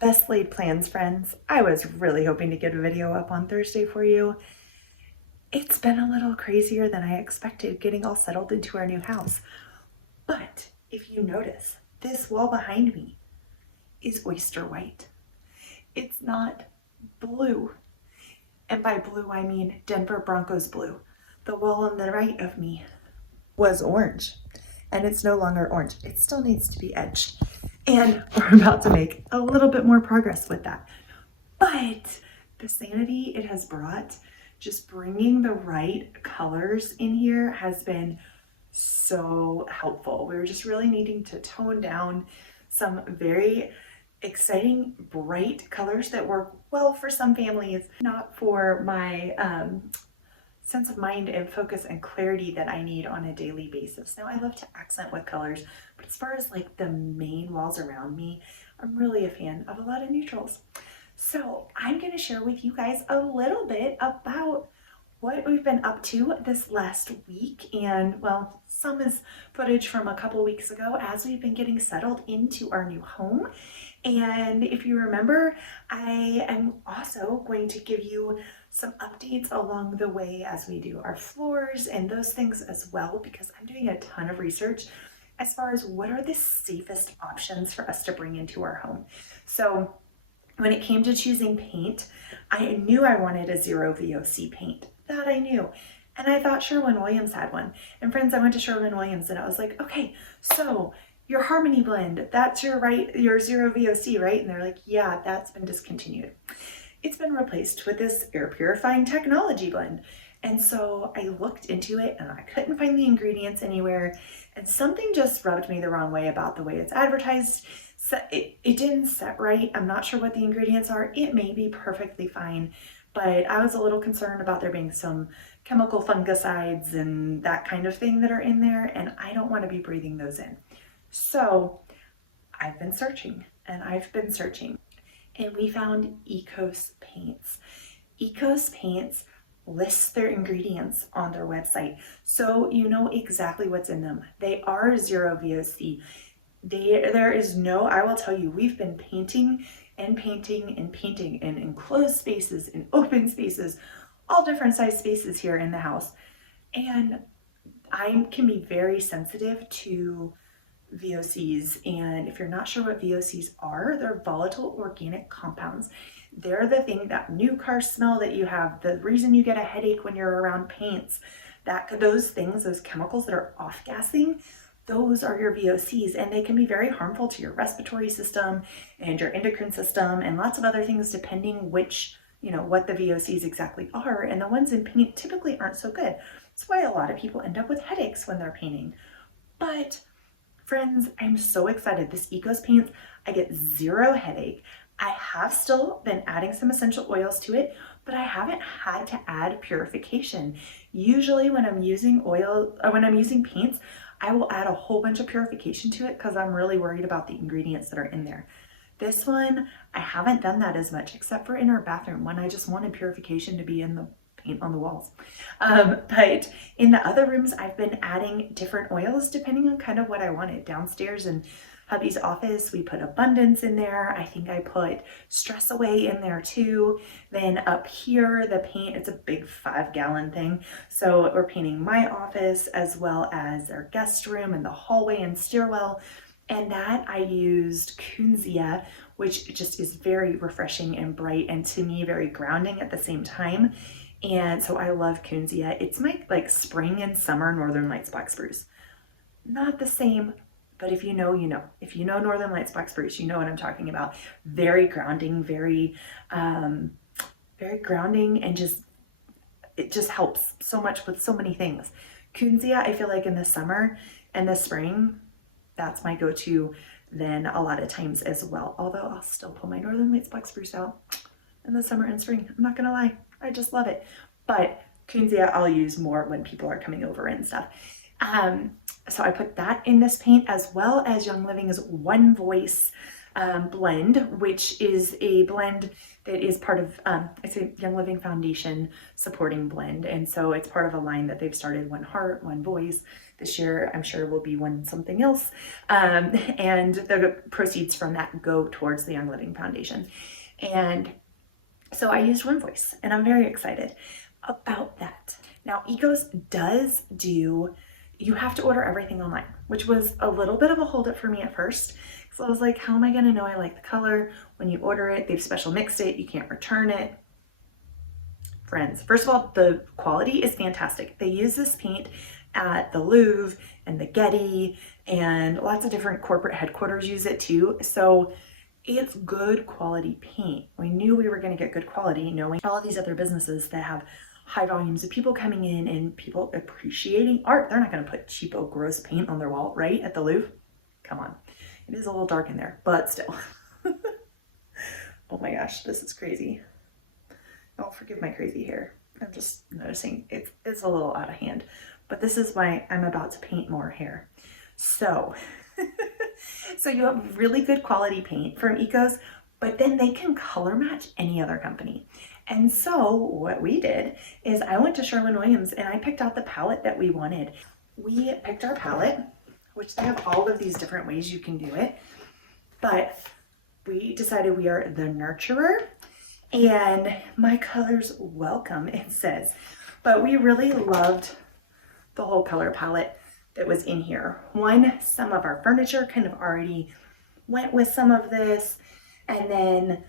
Best laid plans, friends. I was really hoping to get a video up on Thursday for you. It's been a little crazier than I expected getting all settled into our new house. But if you notice, this wall behind me is oyster white. It's not blue. And by blue, I mean Denver Broncos blue. The wall on the right of me was orange, and it's no longer orange. It still needs to be edged. And we're about to make a little bit more progress with that. But the sanity it has brought, just bringing the right colors in here, has been so helpful. We were just really needing to tone down some very exciting, bright colors that work well for some families, not for my sense of mind and focus and clarity that I need on a daily basis. Now, I love to accent with colors, but as far as like the main walls around me, I'm really a fan of a lot of neutrals. So I'm going to share with you guys a little bit about what we've been up to this last week, and well, some is footage from a couple weeks ago as we've been getting settled into our new home. And if you remember, I am also going to give you some updates along the way as we do our floors and those things as well, because I'm doing a ton of research as far as what are the safest options for us to bring into our home. So when it came to choosing paint, I knew I wanted a zero VOC paint. That I knew. And I thought Sherwin-Williams had one. And friends, I went to Sherwin-Williams and I was like, okay, so your Harmony blend, that's your zero VOC, right? And they're like, yeah, that's been discontinued. It's been replaced with this air purifying technology blend. And so I looked into it and I couldn't find the ingredients anywhere. And something just rubbed me the wrong way about the way it's advertised. So it didn't set right. I'm not sure what the ingredients are. It may be perfectly fine, but I was a little concerned about there being some chemical fungicides and that kind of thing that are in there, and I don't want to be breathing those in. So I've been searching and we found Ecos Paints. Ecos Paints lists their ingredients on their website, so you know exactly what's in them. They are zero VOC. There is no, I will tell you, we've been painting in enclosed spaces, in open spaces, all different size spaces here in the house. And I can be very sensitive to VOCs. And if you're not sure what VOCs are, they're volatile organic compounds. They're the thing, that new car smell that you have, the reason you get a headache when you're around paints, those things, those chemicals that are off-gassing, those are your VOCs, and they can be very harmful to your respiratory system and your endocrine system and lots of other things depending which, what the VOCs exactly are. And the ones in paint typically aren't so good. That's why a lot of people end up with headaches when they're painting. But friends, I'm so excited. This Ecos Paints, I get zero headache. I have still been adding some essential oils to it, but I haven't had to add purification. Usually when I'm using paints, I will add a whole bunch of purification to it because I'm really worried about the ingredients that are in there. This one, I haven't done that as much, except for in our bathroom when I just wanted purification to be in the paint on the walls. But in the other rooms, I've been adding different oils depending on kind of what I wanted. Downstairs in hubby's office, we put Abundance in there. I think I put Stress Away in there too. Then up here, the paint, it's a big 5-gallon thing. So we're painting my office as well as our guest room and the hallway and stairwell. And that I used Kunzia, which just is very refreshing and bright and to me very grounding at the same time. And so I love Kunzia. It's my like spring and summer Northern Lights Black Spruce. Not the same, but if you know, you know. If you know Northern Lights Black Spruce, you know what I'm talking about. Very grounding, very grounding, and it just helps so much with so many things. Kunzia, I feel like in the summer and the spring, that's my go-to then a lot of times as well. Although I'll still pull my Northern Lights Black Spruce out in the summer and spring. I'm not gonna lie, I just love it. But Kunzia I'll use more when people are coming over and stuff. So I put that in this paint, as well as Young Living's One Voice blend, which is a blend that is part of, it's a Young Living Foundation supporting blend. And so it's part of a line that they've started, One Heart, One Voice. This year, I'm sure will be one something else. And the proceeds from that go towards the Young Living Foundation. And so I used One Voice, and I'm very excited about that. Now, Ecos does do, you have to order everything online, which was a little bit of a holdup for me at first. So I was like, how am I gonna know I like the color? When you order it, they've special mixed it, you can't return it. Friends, first of all, the quality is fantastic. They use this paint at the Louvre and the Getty, and lots of different corporate headquarters use it too. So it's good quality paint. We knew we were gonna get good quality, knowing all of these other businesses that have high volumes of people coming in and people appreciating art. They're not gonna put cheapo, gross paint on their wall, right? At the Louvre, come on. It is a little dark in there, but still. Oh my gosh, this is crazy. Oh, forgive my crazy hair. I'm just noticing it's a little out of hand, but this is why I'm about to paint more hair. So, so you have really good quality paint from Ecos, but then they can color match any other company. And so what we did is I went to Sherwin-Williams and I picked out the palette that we wanted. We picked our palette, which they have all of these different ways you can do it, but we decided we are the nurturer, and my colors welcome, it says. But we really loved the whole color palette that was in here. One, some of our furniture kind of already went with some of this, and then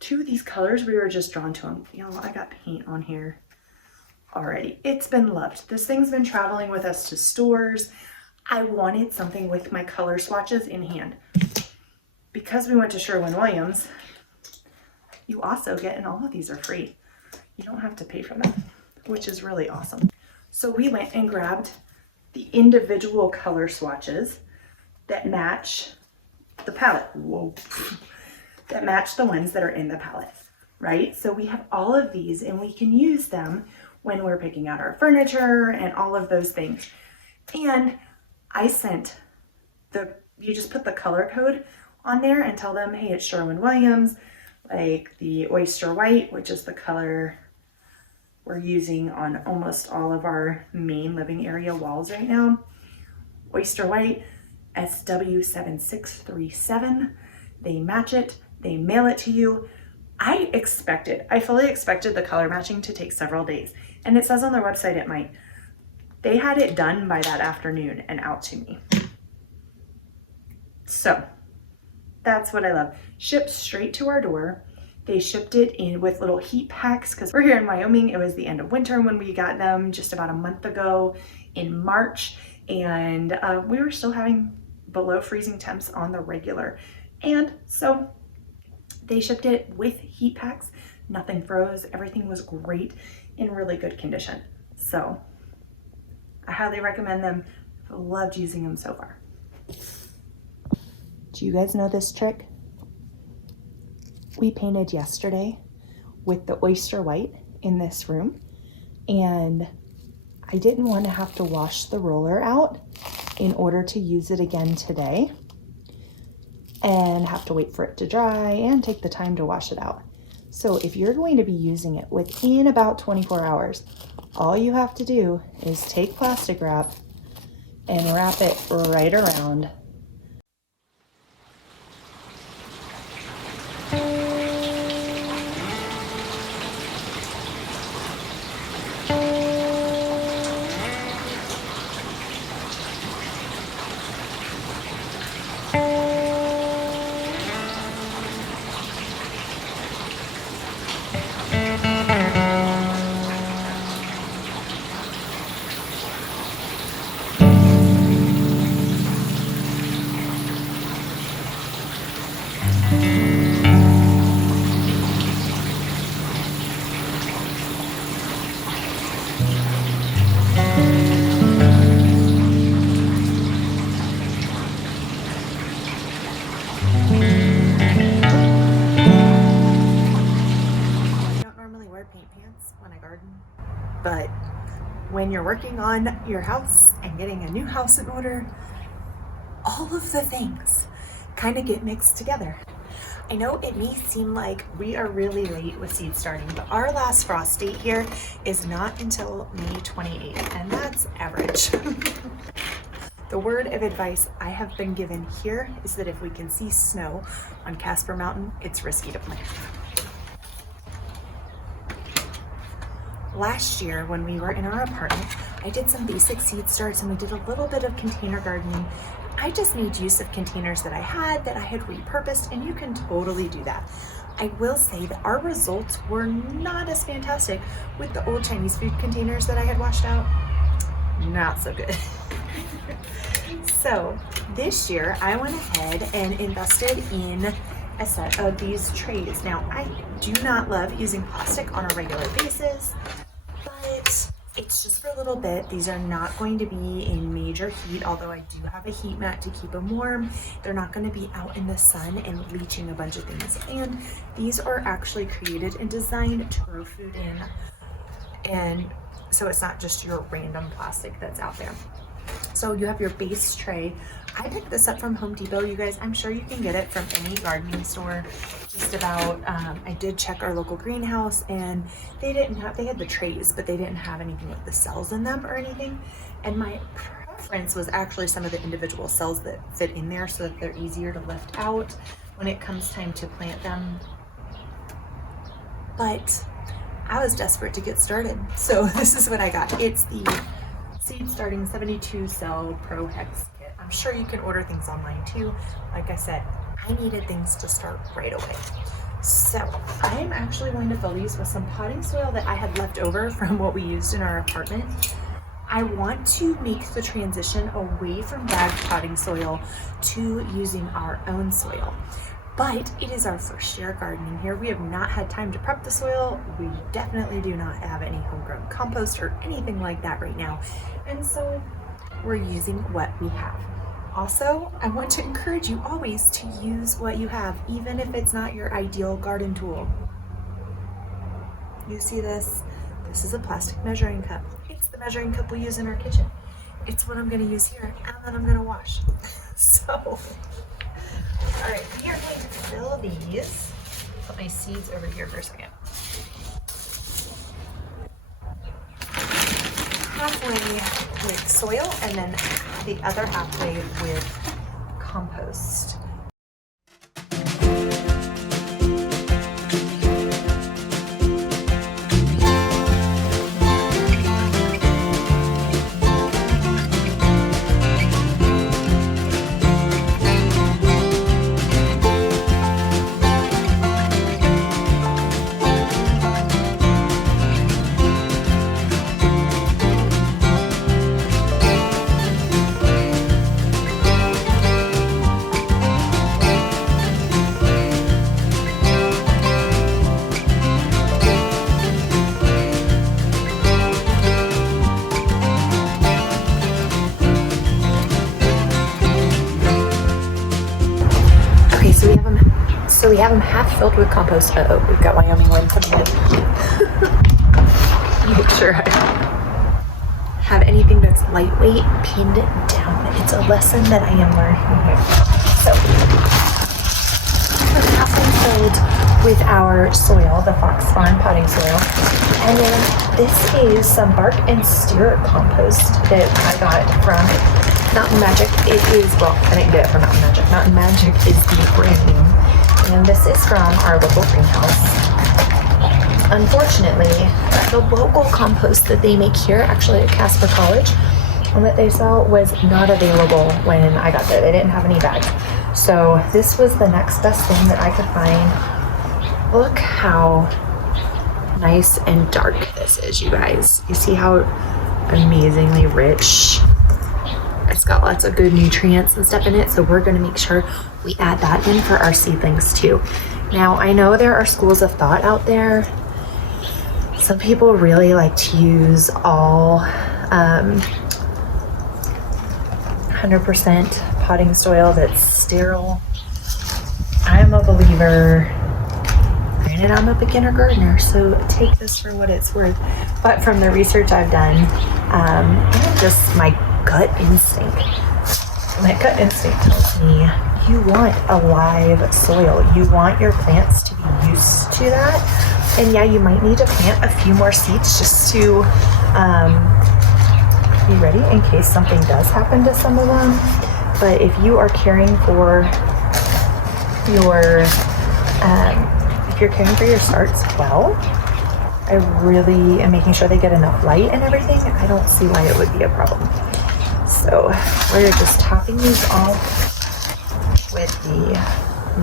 two of these colors, we were just drawn to them. You know, I got paint on here already. It's been loved. This thing's been traveling with us to stores. I wanted something with my color swatches in hand. Because we went to Sherwin-Williams, you also get, and all of these are free. You don't have to pay for them, which is really awesome. So we went and grabbed the individual color swatches that match the palette. Whoa. That match the ones that are in the palette, right? So we have all of these and we can use them when we're picking out our furniture and all of those things. And I sent you just put the color code on there and tell them, hey, it's Sherwin-Williams, like the oyster white, which is the color we're using on almost all of our main living area walls right now. Oyster white, SW7637. They match it, they mail it to you. I fully expected the color matching to take several days. And it says on their website it might. They had it done by that afternoon and out to me. So that's what I love. Shipped straight to our door. They shipped it in with little heat packs because we're here in Wyoming. It was the end of winter when we got them just about a month ago in March. And we were still having below freezing temps on the regular. And so they shipped it with heat packs. Nothing froze. Everything was great, in really good condition. So I highly recommend them. I've loved using them so far. Do you guys know this trick? We painted yesterday with the oyster white in this room, and I didn't want to have to wash the roller out in order to use it again today and have to wait for it to dry and take the time to wash it out. So if you're going to be using it within about 24 hours, all you have to do is take plastic wrap and wrap it right around. But when you're working on your house and getting a new house in order, all of the things kind of get mixed together. I know it may seem like we are really late with seed starting, but our last frost date here is not until May 28th, and that's average. The word of advice I have been given here is that if we can see snow on Casper Mountain, it's risky to plant. Last year when we were in our apartment, I did some basic seed starts and we did a little bit of container gardening. I just made use of containers that I had repurposed, and you can totally do that. I will say that our results were not as fantastic with the old Chinese food containers that I had washed out. Not so good. So this year I went ahead and invested in a set of these trays. Now, I do not love using plastic on a regular basis, but it's just for a little bit. These are not going to be in major heat, although I do have a heat mat to keep them warm. They're not going to be out in the sun and leaching a bunch of things. And these are actually created and designed to grow food in. And so it's not just your random plastic that's out there. So you have your base tray. I picked this up from Home Depot, you guys. I'm sure you can get it from any gardening store, just about. I did check our local greenhouse and they had the trays, but they didn't have anything with the cells in them or anything. And my preference was actually some of the individual cells that fit in there so that they're easier to lift out when it comes time to plant them. But I was desperate to get started. So this is what I got. It's the Seed Starting 72 Cell Pro Hex Kit. I'm sure you can order things online too. Like I said, I needed things to start right away. So I'm actually going to fill these with some potting soil that I had left over from what we used in our apartment. I want to make the transition away from bagged potting soil to using our own soil. But it is our first year gardening here. We have not had time to prep the soil. We definitely do not have any homegrown compost or anything like that right now. And so we're using what we have. Also, I want to encourage you always to use what you have, even if it's not your ideal garden tool. You see this? This is a plastic measuring cup. It's the measuring cup we use in our kitchen. It's what I'm gonna use here, and then I'm gonna wash. So, all right, we are going to fill these. Put my seeds over here for a second. Halfway with soil, and then the other halfway with compost. So we have them half filled with compost. Uh-oh, we've got Wyoming wind coming in. Make sure I have anything that's lightweight pinned down. It's a lesson that I am learning here. So we're halfway filled with our soil, the Fox Farm potting soil. And then this is some bark and steer compost that I got from Mountain Magic. It is, well, I didn't get it from Mountain Magic. Mountain Magic is the brand name. And this is from our local greenhouse. Unfortunately, the local compost that they make here, actually at Casper College, and that they sell was not available when I got there. They didn't have any bags. So this was the next best thing that I could find. Look how nice and dark this is, you guys. You see how amazingly rich. It's got lots of good nutrients and stuff in it, so we're going to make sure we add that in for our seedlings too. Now, I know there are schools of thought out there. Some people really like to use all 100% potting soil that's sterile. I'm a believer. Granted, I'm a beginner gardener, so take this for what it's worth. But from the research I've done, and just my gut instinct tells me you want a live soil. You want your plants to be used to that. And yeah, you might need to plant a few more seeds just to be ready in case something does happen to some of them. But if you are caring for your starts well, I really am making sure they get enough light and everything. I don't see why it would be a problem. So we're just topping these off with the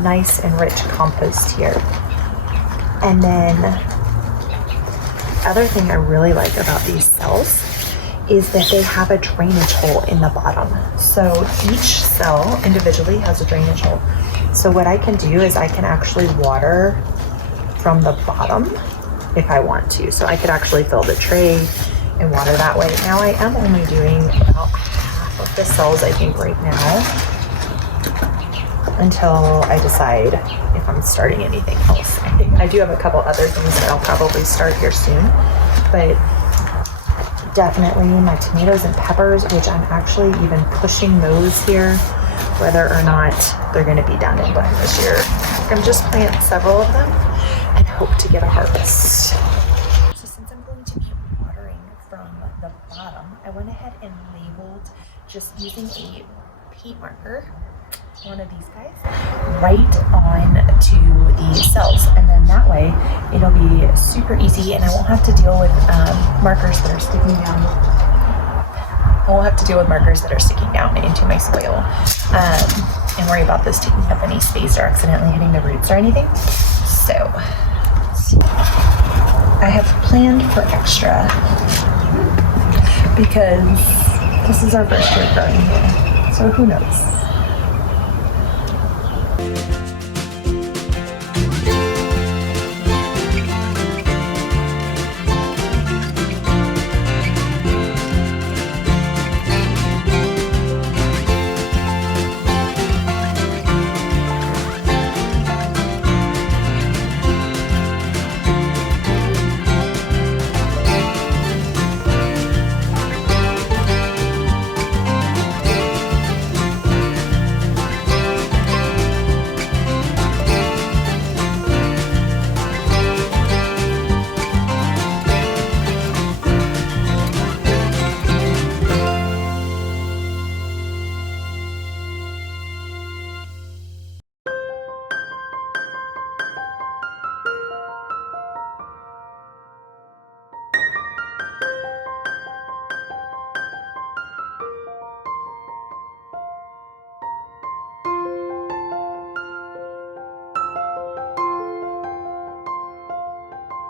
nice and rich compost here. And then the other thing I really like about these cells is that they have a drainage hole in the bottom. So each cell individually has a drainage hole. So what I can do is I can actually water from the bottom if I want to. So I could actually fill the tray and water that way. Now I am only doing about half of the cells, I think, right now, until I decide if I'm starting anything else. I do have a couple other things that I'll probably start here soon, but definitely my tomatoes and peppers, which I'm actually even pushing those here, whether or not they're going to be done in time this year. I'm just plant several of them and hope to get a harvest. So since I'm going to be watering from the bottom, I went ahead and labeled just using a paint marker, one of these guys, right on to the cells, and then that way it'll be super easy and I won't have to deal with markers that are sticking down. I won't have to deal with markers that are sticking down into my soil and worry about this taking up any space or accidentally hitting the roots or anything. So I have planned for extra because this is our first year growing here, so who knows.